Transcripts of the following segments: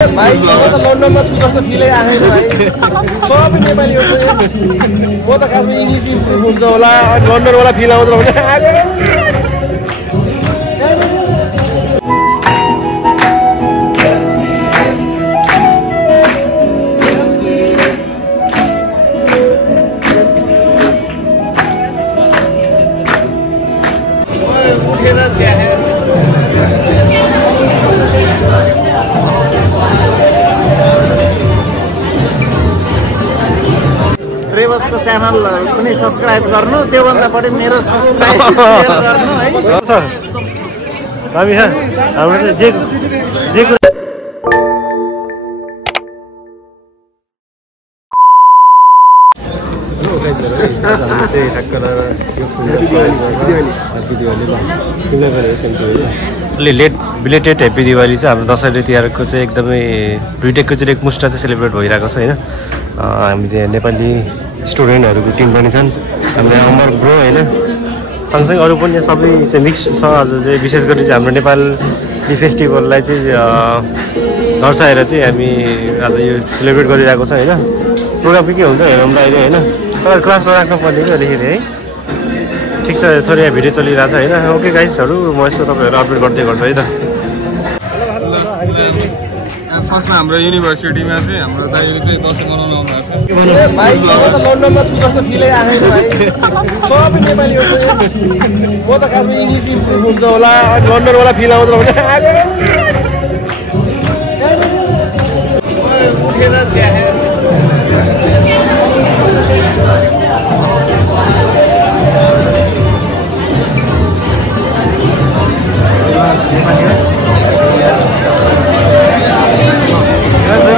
भाइ म त लन्डनमा छु जस्तो फिलै आएन भाइ सबै नेपाली हो म त खासमा इङ्ग्लिस इम्प्रुभ हुन्छ होला अनि लन्डनवाला फिल आउँछ भने आगे रेवसको च्यानल पनि सब्स्क्राइब गर्नु त्योभन्दा बढी मेरो सब्स्क्राइब सेयर गर्नु है सर हामी हाम्रो जे बिलेटेड ह्याप्पी दिवाली चाहिँ हाम्रो दसैँ तिहारको चाहिँ एकदमै दुईटैको चाहिँ एकमुष्ट चाहिँ सेलिब्रेट भइरहेको छ होइन। हामी चाहिँ नेपाली स्टुडेन्टहरूको टिम पनि छन् हाम्रो अमर ब्रो होइन, सँगसँगै अरू पनि सबै चाहिँ मिक्स छ। आज चाहिँ विशेष गरी चाहिँ हाम्रो नेपाली फेस्टिभललाई चाहिँ दर्शाएर चाहिँ हामी आज यो सेलिब्रेट गरिरहेको छ होइन। प्रोग्राम के हुन्छ हेरौँ ल अहिले होइन। तपाईँ क्लासमा राख्नु पर्ने कि अलिकति है, ठिक छ। थोरै यहाँ भिडियो चलिरहेको छ होइन। ओके गाइजहरू म यसो तपाईँहरू अपडेट गर्दै गर्छु है त। फर्स्टमा हाम्रो युनिभर्सिटीमा चाहिँ हाम्रो दाइले चाहिँ दसैँ मनाउनु आउनुभएको छ। भाइ म त लन्डनमा छु जस्तो फिलै आएन भाइ सबै नेपाली हो म त खासमा इङ्ग्लिस इम्प्रुभ हुन्छ होला अनि लन्डनवाला फिल आउँछ भने आगे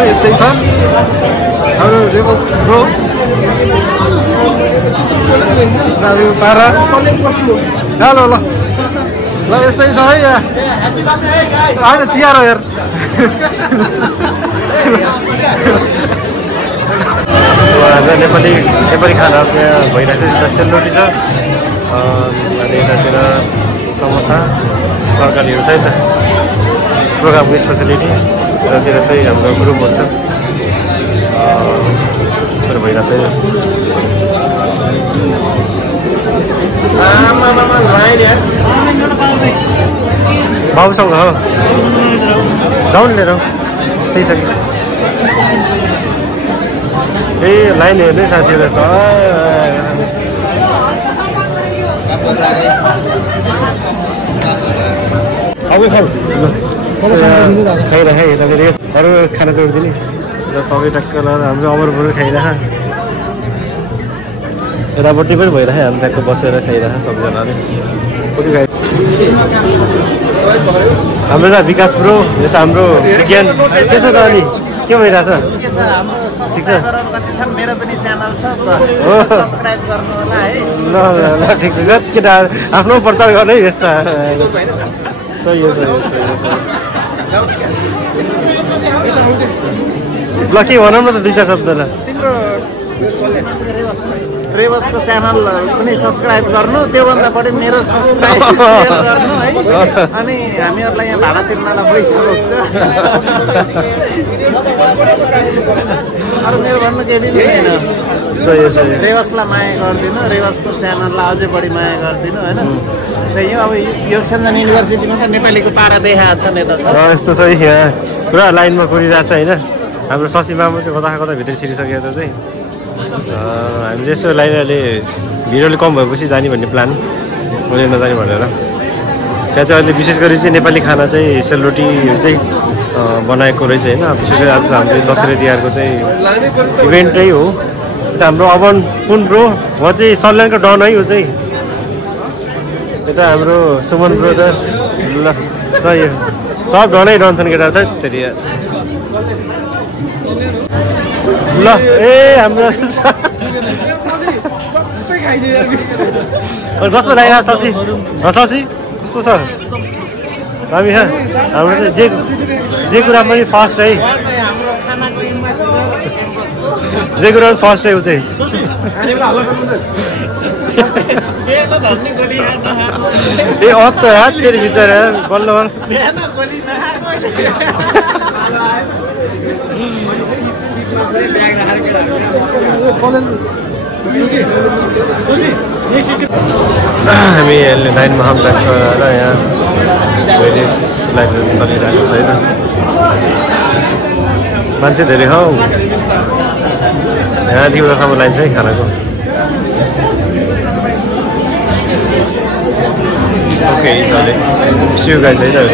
यस्तै छ हाम्रो रेवस ब्रो पारा हेलो ल ल यस्तै छ है यहाँ होइन तिहार हो यार। आज नेपाली खाना भइरहेको छ। सेलरोटी छ अनि यतातिर समोसा तरकारीहरू छ है त। प्रोग्रामको स्पेसलिटी यतातिर चाहिँ हाम्रो ग्रुप हुन्छ यसरी भइरहेको छ। बाबुसँग हो जाउँ लिएर त्यही छ कि ए लाइन हेर्ने साथीहरू त खाइरह यतातिर अरू खाना जोडिदिने र सबै टक्क हाम्रो अमरपुर खाइरह यतापट्टि पनि भइरह हामी ट्याक्क बसेर खाइरह सबैजनाले। हाम्रो त विकास ब्रो यता हाम्रो विज्ञान त्यसो त अनि के भइरहेछ? हाम्रो सब्स्क्राइबरहरु कति छन्? मेरो पनि च्यानल छ सब्स्क्राइब गर्नु होला है। ल ल ठिक छ केटा आफ्नो प्रचार गर्ने यस्ता सही हो ल के भनौँ न त दुई चार शब्द ल। तिम्रो रेवसको च्यानल पनि सब्स्क्राइब गर्नु त्योभन्दा बढी मेरो सब्स्क्राइब सेयर गर्नु है अनि हामीहरूलाई यहाँ भाडा तिर्नलाई पैसा रोक्छ। अरू मेरो भन्नु केही पनि छैन। रेवसलाई माया गरिदिनु, रेवसको च्यानललाई अझै बढी माया गरिदिनु होइन। र यो अब योगसञ्जन युनिभर्सिटीमा त नेपालीको पारा देखाएको छ नेता छ यस्तो छ यहाँ पुरा लाइनमा कुरिरहेको छ होइन। हाम्रो शशी मामु चाहिँ कता भित्र छिरिसकेको त चाहिँ हामी चाहिँ यसो लाइन अहिले भिडले कम भएपछि जाने भन्ने प्लान उसले नजाने भनेर। त्यहाँ चाहिँ अहिले विशेष गरी चाहिँ नेपाली खाना चाहिँ सेलरोटी चाहिँ बनाएको रहेछ होइन। विशेष गरी आज हाम्रो दसैँ तिहारको चाहिँ इभेन्टै हो। हाम्रो अवन पुन ब्रो उहाँ चाहिँ सल्यानको डन है ऊ चाहिँ। यता हाम्रो सुमन ब्रोदर ल सही हो सब डनै डन छन् केटाहरू त त्यति ल ए हाम्रो कस्तो लाग्यो शशी? शशी कस्तो छ? हामी हाम्रो चाहिँ जे कुरा पनि फर्स्ट है, जे कुरा पनि फर्स्ट है ऊ चाहिँ। ए अत हात तेरि बिचरा बल्ल बल्ल हामी अहिले लाइनमा हम ब्याक गरेर यहाँ लेडिज लाइब्रेरी चलिरहेको छ होइन मान्छे धेरै हौ यहाँदेखि उतासम्म लाइन छ है खानाको ओके अहिले see you guys later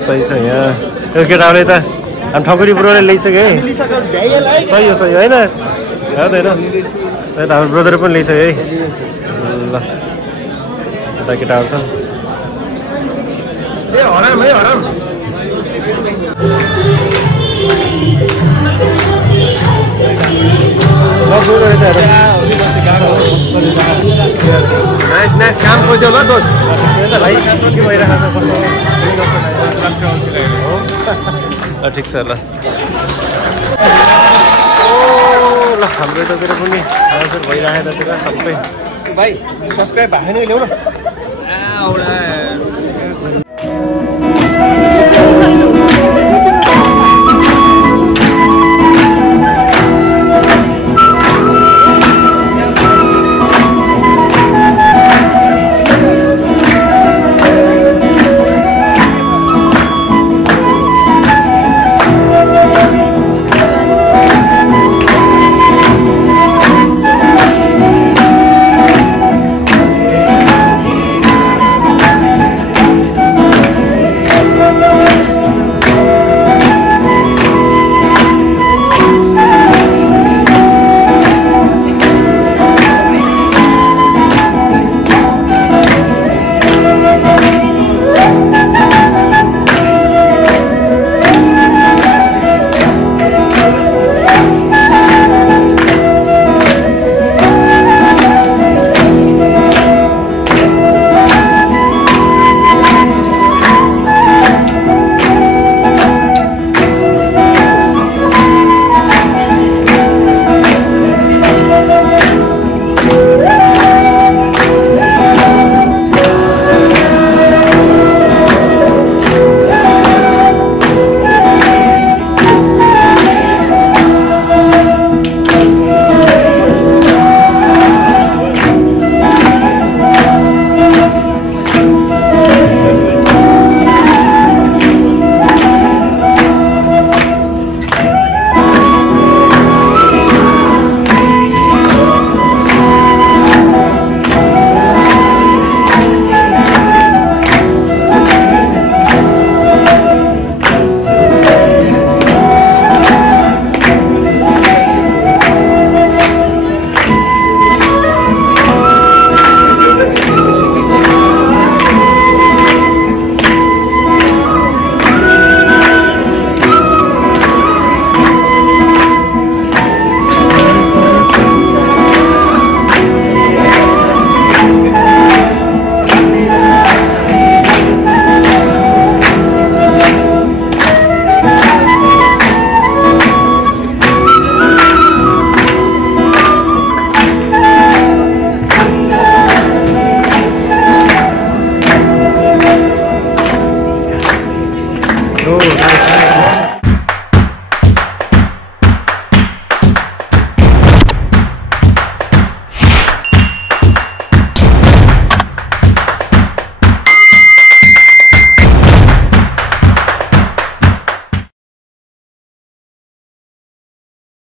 सही छ यहाँ यो केटाहरूले त हामी ठकुरी ब्रोले ल्याइसक्यो है सही हो होइन होइन त हाम्रो ब्रदर पनि ल्याइसक्यो है ल यता केटाहरू छन् नाइस काम खोज्यो ल दोस भाइ के भइरहेको ठिक छ ल ल हाम्रो यतातिर पनि आन्सर भइरहेको यतातिर सबै भाइ सब्सक्राइब भएको छैन ल्याउ न